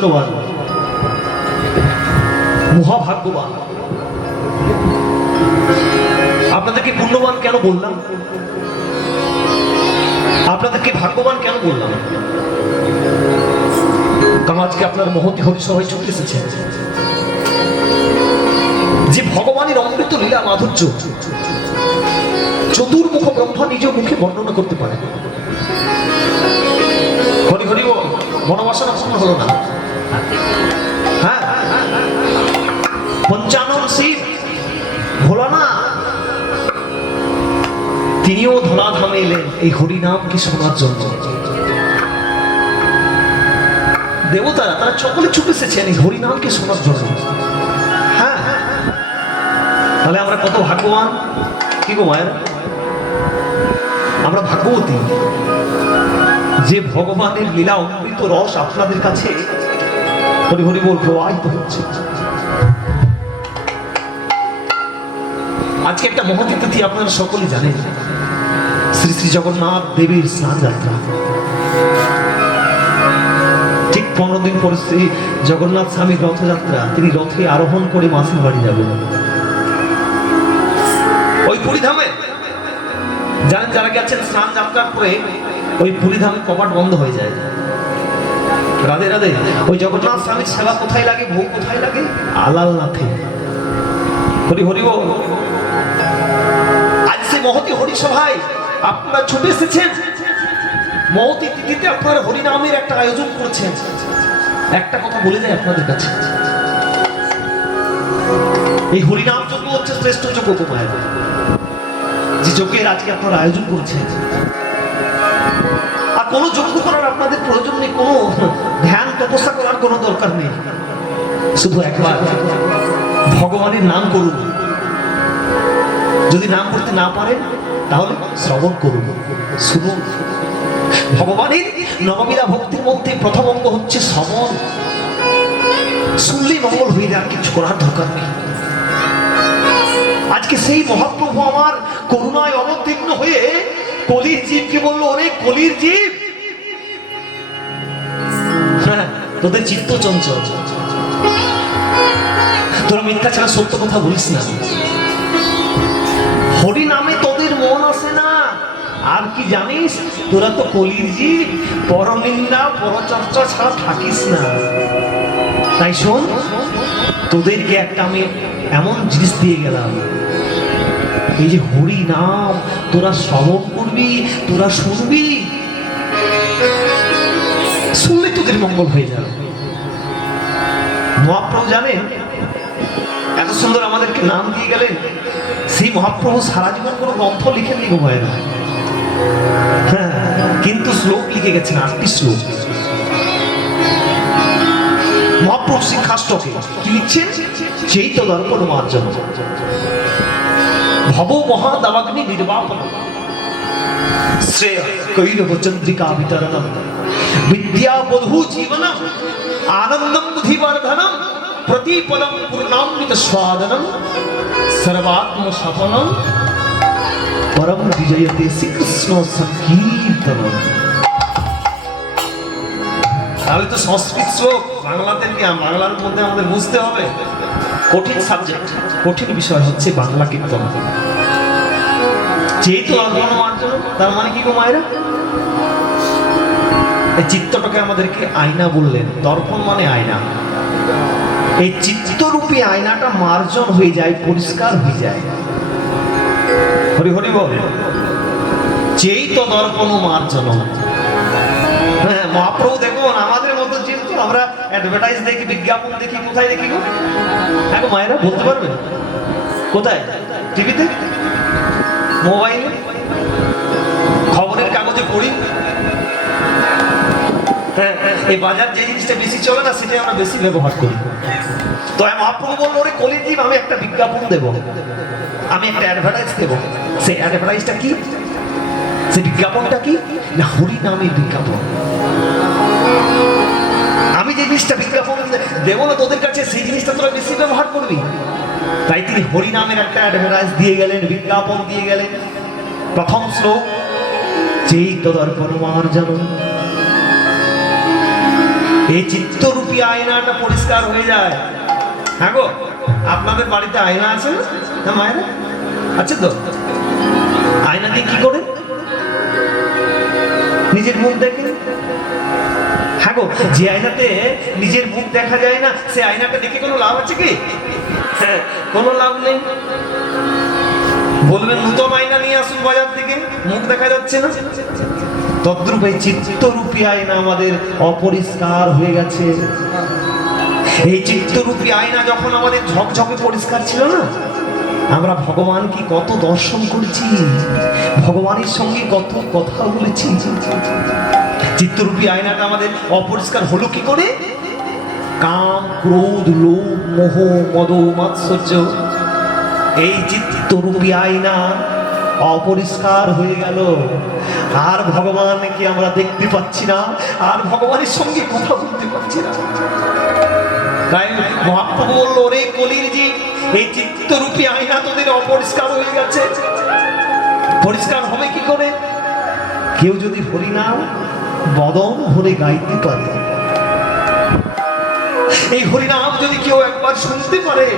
পুণ্যবান মহাভাগ্যবান। আপনাদেরকে পুণ্যবান কেন বললাম? আপনাদেরকে ভাগ্যবান কেন বললাম? কারণ আজকে আপনার মহতি হরিসভায় ছুটে এসেছেন যে ভগবানের অমৃত লীলা মাধুর্য চতুর্মুখ ব্রহ্মা নিজ মুখে বর্ণনা করতে পারে। হরি হরি বল, মনোবাসনা পূর্ণ হলো না। হ্যাঁ। পঞ্চানন শিব ভোলা না তিনিও ধরাধামে এলেন। এই হরিনামকে শোনার জন্য। দেবতারা, তারা সকলে ছুটে এসেছেন। এই হরিনামকে শোনার জন্য। হ্যাঁ। তাহলে আমরা কত ভাগ্যবান? কি গো মায়ের? আমরা ভাগ্যবতী। যে ভগবানের লীলা অমৃত রস আপনাদের কাছে হরি হরি বল প্রবাহিত হচ্ছে। আজকে একটা মহতী তিথি আপনারা সকলে জানেন। শ্রী শ্রী জগন্নাথ দেবীর স্নান যাত্রা। ঠিক পনেরো দিন পরে শ্রী জগন্নাথ স্বামীর রথযাত্রা। তিনি রথে আরোহণ করে মাসির বাড়ি যাবেন। ওই পুরীধামে জানেন যারা গেছেন স্নান যাত্রার পরে, ওই পুরীধামে কপাট বন্ধ হয়ে যায়। রাধে রাধে ওই জগন্নাথ স্বামীর সেবা কোথায় লাগে? ভোগ কোথায় লাগে? আলাল নাথে। হরি হরি বল আজ সে মহতি হরি সভায় আপনারা ছুটে এসেছেন। মহতি তিথিতে আপনারা হরিনামের একটা আয়োজন করছেন। একটা কথা বলে যায় আপনাদের কাছে। এই হরিনাম যজ্ঞ হচ্ছে শ্রেষ্ঠ যজ্ঞ কুমার যে যজ্ঞের আজকে আপনারা আয়োজন করছেন। আর কোনো যজ্ঞ করার আপনাদের প্রয়োজন নেই, কোনো ধ্যান তপস্যা করার কোনো দরকার নেই। শুধু একবার, ভগবানের নাম করুন। যদি নাম করতে না পারেন, তাহলে শ্রবণ করুন। শুনুন। ভগবানের নবমীরা ভক্তির মধ্যে প্রথম অঙ্গ হচ্ছে শ্রবণ। শুনলেই মঙ্গল হয়ে যার কিছু করার দরকার নেই। আজকে সেই মহাপ্রভু আমার করুণায় অবতীর্ণ হয়ে কলির জীবকে বলল? অনেক কলির জীব। হ্যাঁ, তোদের চিত্ত চঞ্চল। তোরা মিথ্যা ছাড়া সত্য কথা বলিস না। হরি নামে তোদের মন আসে না। আর কি জানিস? তোরা তো কলির জীব। পরনিন্দা পরচর্চা ছাড়া থাকিস না। তাই শোন তোদেরকে একটা আমি এমন জিনিস দিয়ে গেলাম। এই যে হরি নাম, তোরা শ্রবণ করবি, তোরা শুনবি। শুনলে তোদের মঙ্গল হয়ে যাবে। মহাপ্রভু জানেন, এত সুন্দর আমাদেরকে নাম দিয়ে গেলেন। সেই মহাপ্রভু সারা জীবন কোনো গ্রন্থ লিখেন নি হয় না হ্যাঁ কিন্তু শ্লোক লিখে গেছেন, আটটি শ্লোক। মহাপ্রভু শিক্ষাষ্টকে কি লিখছেন? সেই তো দর্পণ মার্জন। ভব মহাদাবাগ্নি নির্বাপন। শ্রেয় কৈরব চন্দ্রিকা বিতরণম। বিদ্যা বধু জীবনম, আনন্দম বুদ্ধিবর্ধনম, প্রতিপদম পূর্ণামৃত স্বাদনম, সর্বাত্ম সফলম। পরম বিজয়তে শ্রীকৃষ্ণ সংকীর্তনম তাহলে তো সংস্কৃত শ্লোক বাংলাতে কি বাংলার মধ্যে আমাদের বুঝতে হবে? কঠিন সাবজেক্ট কঠিন বিষয় হচ্ছে বাংলা কীর্তন। যেহেতু অর্পণ অর্জন তার মানে কি গো মায়েরা? এই চিত্তটাকে আমাদেরকে আয়না বললেন, দর্পণ মানে আয়না। এই চিত্তরূপী আয়নাটা মার্জন হয়ে যায়, পরিষ্কার হয়ে যায়। হরি হরি বল। যেই তো দর্পণ মার্জন হ্যাঁ মহাপ্রভু দেখুন, আমাদের মতো চিন্তু আমরা অ্যাডভার্টাইজ দেখি, বিজ্ঞাপন দেখি, কোথায় দেখি গো? হ্যাঁ মায়েরা, বলতে পারবেন? কোথায়? টিভিতে? মোবাইলে, খবরের কাগজে পড়ি। হ্যাঁ এই বাজার যে জিনিসটা বেশি চলে না, সেটাই আমরা বেশি ব্যবহার করি। তো আমি মহাপ্রভু বলল, ওরে কলিজীব আমি একটা বিজ্ঞাপন দেব। আমি একটা অ্যাডভার্টাইজ দেব। সেই অ্যাডভার্টাইজটা কি? সেই বিজ্ঞাপনটা কি? না, হরি নামের বিজ্ঞাপন। আমি যে জিনিসটা বিজ্ঞাপন দেবো না তোদের কাছে, সেই জিনিসটা তোরা বেশি ব্যবহার করবি? তাই তিনি হরি নামের একটা অ্যাডভার্টাইজ দিয়ে গেলেন, বিজ্ঞাপন দিয়ে গেলেন। প্রথম শ্লোক, যেই তদর্পণ মার্জন এই চিত্তরূপী আয়নাটা পরিষ্কার হয়ে যায়। হ্যাঁ গো, আপনাদের বাড়িতে আয়না আছে হ্যাঁ মায়েরা? আছে তো? আয়না দিয়ে কি করে? নিজের মুখ দেখে? হ্যাঁ গো, যে আয়নাতে নিজের মুখ দেখা যায় না, সে আয়নাটা দেখে কোনো লাভ আছে কি? কোনো লাভ নেই। বলবেন নূতন আয়না নিয়ে আসুন বাজার থেকে, মুখ দেখা যাচ্ছে না? তদ্রূপ এই চিত্তরূপী আয়না আমাদের অপরিষ্কার হয়ে গেছে। এই চিত্তরূপী আয়না যখন আমাদের ঝকঝকে পরিষ্কার ছিল না, আমরা ভগবান কি কত দর্শন করেছি? ভগবানের সঙ্গে কত কথা বলেছি? চিত্তরূপী আয়নাটা আমাদের অপরিষ্কার হলো কি করে? কাম, ক্রোধ, লোভ, মোহ, মদ, মাৎসর্য, এই চিত্তরূপী আয়না অপরিষ্কার হয়ে গেল। আর ভগবানকে আমরা দেখতে পাচ্ছি না? আর ভগবানের সঙ্গে কথা বলতে পারছি না। তাই মহাপ্রভু বলল রে কলির জি এই চিত্তরূপী আয়না তোদের অপরিষ্কার হয়ে গেছে। পরিষ্কার হবে কি করে? কেউ যদি হরিনাম, বদন ভরে গাইতে পারে এই হরিনাম যদি কেউ একবার শুনতে পারে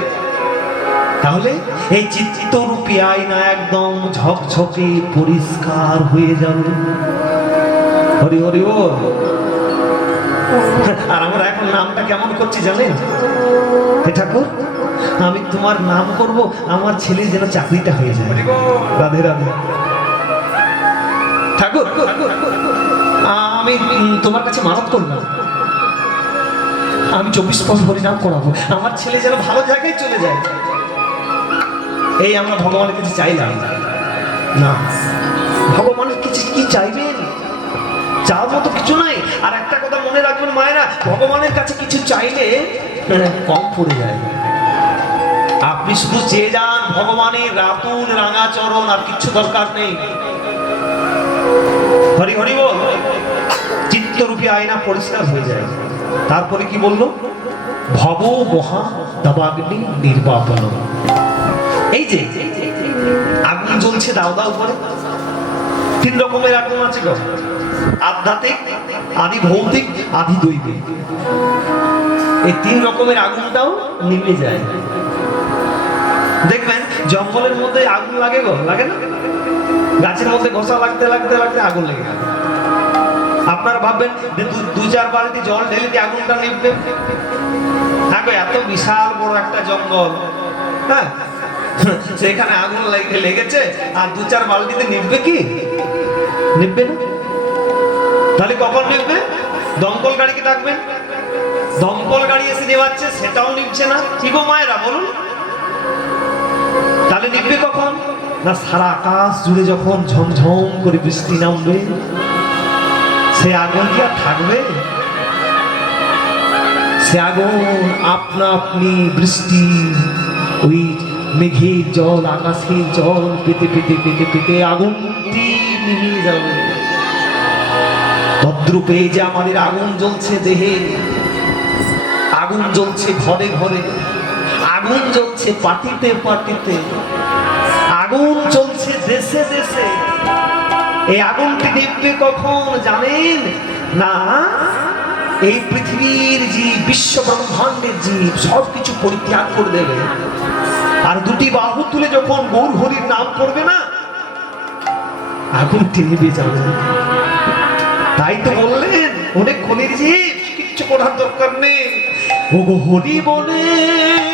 তাহলে এই চিত্তরূপী আয়না একদম ঝকঝকে পরিষ্কার হয়ে যাবে। হরি হরি ও। আর আমরা এখন নামটা কেমন করছি জানেন? হে ঠাকুর আমি তোমার নাম করব আমার ছেলে যেন চাকরিটা হয়ে যায়। রাধে রাধে। ঠাকুর আমি তোমার কাছে মানত করলাম। আমি চব্বিশ পর হরিনাম করাবো। আমার ছেলে যেন ভালো জায়গায় চলে যায়। এই আমরা ভগবানের কাছে চাইলাম। না ভগবানের কিছু কি চাইবেন? চাওয়ার মতো কিছু নাই। আর একটা কথা মনে রাখবেন মায়েরা ভগবানের কাছে কিছু চাইলে হ্যাঁ, কম পড়ে যায়। আপনি শুধু চেয়ে যান ভগবানের রাতুল রাঙা চরণ আর কিছু দরকার নেই। হরি হরি বল। চিত্তরূপী আয়না পরিষ্কার হয়ে যায়। তারপরে কি বলল? ভব মহা দাবাগ্নি নির্বাপন। এই যে, আগুন জ্বলছে দাও দাও করে। তিন রকমের আগুন আছে আধ্যাত্মিক আদি ভৌতিক আদি দৈবিক এই তিন রকমের আগুনটাও নিভে যায়। দেখবেন, জঙ্গলের মধ্যে আগুন লাগে গো, লাগে না? গাছের মধ্যে ঘষা লাগতে লাগতে লাগতে আগুন লেগে গেল। ভাববেন দু- চার বালতি জল ঢেলে দিয়ে আগুনটা হ্যাঁ এত বিশাল বড় একটা জঙ্গল। হ্যাঁ? সেখানে আগুন লেগে লেগেছে, আর দু চার বালতিতে কি? না? তাহলে কখন নিভবে? দমকল গাড়িকে ডাকবেন। দমকল গাড়ি এসে নেওয়াচ্ছে সেটাও নিচ্ছে না। কি গো মায়েরা, বলুন। তাহলে নিভবে কখন? না, সারা আকাশ জুড়ে যখন ঝমঝম করে বৃষ্টি নামবে। সে আগুন কি আর থাকবে? সে আগুন আপনা আপনি বৃষ্টি ওই মেঘের জল, আকাশের জল পেতে পেতে পেতে পেতে আগুনটি নিভিয়ে যাবে। তদ্রূপে যে আমাদের আগুন জ্বলছে দেহে, আগুন জ্বলছে ঘরে ঘরে, আগুন জ্বলছে পাটিতে পাটিতে, আগুন চলছে দেশে দেশে। এই আগুনটি নিভবে কখন জানেন? না? এই পৃথিবীর জীব বিশ্ব ব্রহ্মাণ্ডের জীব সবকিছু পরিত্যাগ করে দেবে। আর দুটি বাহু তুলে যখন গৌর হরির নাম করবে না আগুনটি নিভে যাবে। তাই তো বললেন, অনেক খনির জীব, কিচ্ছু করার দরকার নেই। ও হরি বলে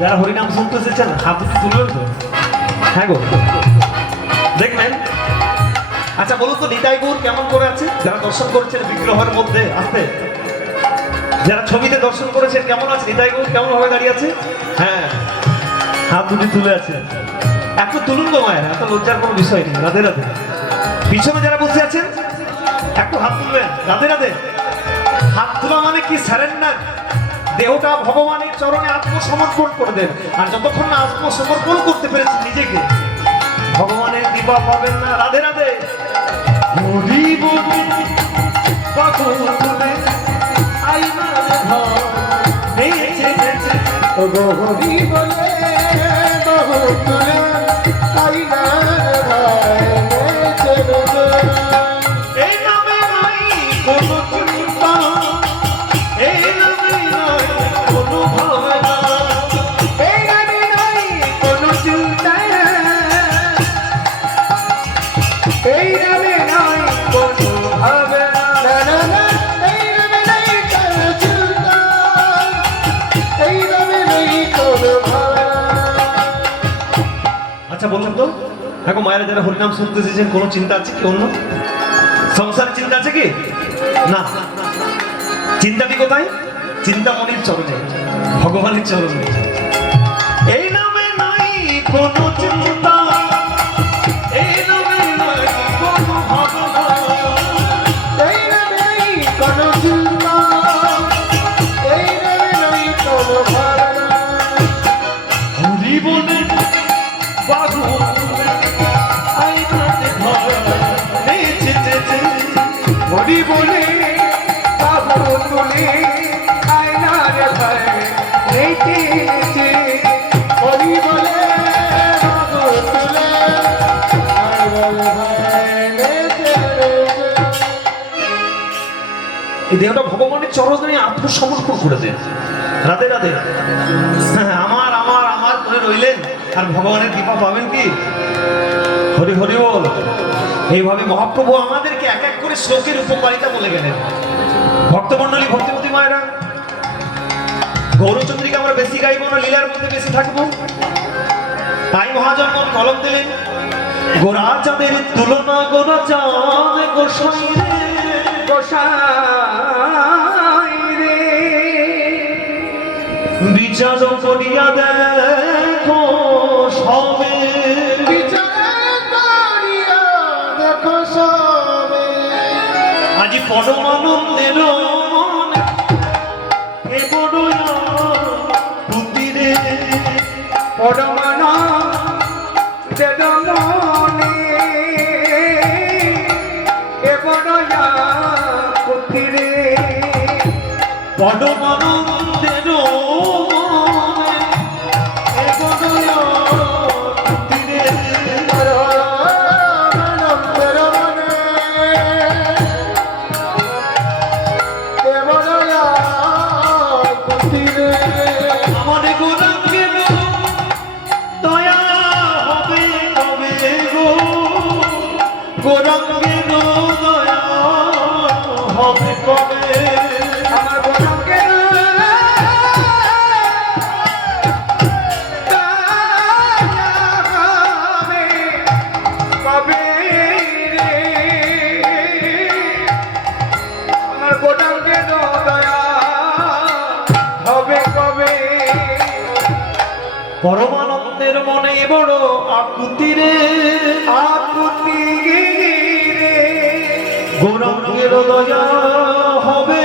যারা হরিনাম শুনতে এসেছেন হাত তুলবেন তো। হ্যাঁ গো। দেখবেন আচ্ছা বলুন তো, নিতাই গৌর কেমন করে আছে? যারা দর্শন করেছেন বিগ্রহের মধ্যে, আসতে। যারা ছবিতে দর্শন করেছেন, কেমন আছে? নিতাই গৌর কেমন ভাবে দাঁড়িয়ে আছে? হ্যাঁ। হাত দুটি তুলে আছে। একটু তুলুন গো মায়ের, এত লজ্জার কোনো বিষয় নেই। রাধে রাধে। পিছনে যারা বসে আছেন, একটু হাত তুলবেন। রাধে রাধে। হাত তোলা মানে কি? স্যারেন্ডার দেহটা ভগবানের চরণে আত্মসমর্পণ করে দেন। আর যতক্ষণ না আত্মসমর্পণ করতে পেরেছি নিজেকে, ভগবানের কৃপা পাবেন না। রাধে রাধে। হরি এখন মায়েরা যারা হরিনাম শুনতে এসেছেন কোনো চিন্তা আছে কি অন্য? সংসারের চিন্তা আছে কি? না। চিন্তাটি কোথায়? চিন্তামণির চরণে। ভগবানের চরণে। এই নামে নাই কোনো চিন্তা। এই চিন্তা। হরি বলে বাবু তুলে আয়নার নেচে নেচে হরি বলে বাবু তুলে এই দেহটা ভগবানের চরণে আত্মসমর্পণ করে দেন রাধে। হ্যাঁ, আমার আমার আমার করে রইলেন। আর ভগবানের কৃপা পাবেন কি? হরি হরি বল। এইভাবে মহাপ্রভু আমাদেরকে এক এক করে শ্লোকের উপকারিতা বলে গেলেন। ভক্তমণ্ডলী ভক্তিমতী মায়েরা গৌরচন্দ্রিকা আমরা বেশি গাইব না লীলার মধ্যে বেশি থাকব। তাই মহাজন মন কলম দিলেন গোরা চাঁদের তুলনা গোরা চাঁদ গোসাই রে। গোসাই রে। বিচার করিয়া দেখো পরমানন্দের মনে এ বড় পুতিরে পরমানা বেদননে এবনয়া পুত্রে পরমানন্দের মনে হবে কবে? গৌরাঙ্গের দয়া হবে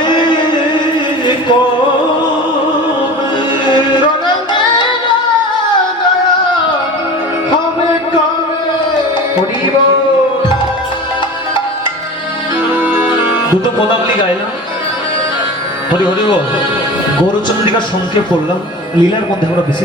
দুটো পদাবলী গাইলাম। হরি হরি বল গৌরচন্দ্রিকার সংক্ষেপ করলাম লীলার মধ্যে আমরা বেশি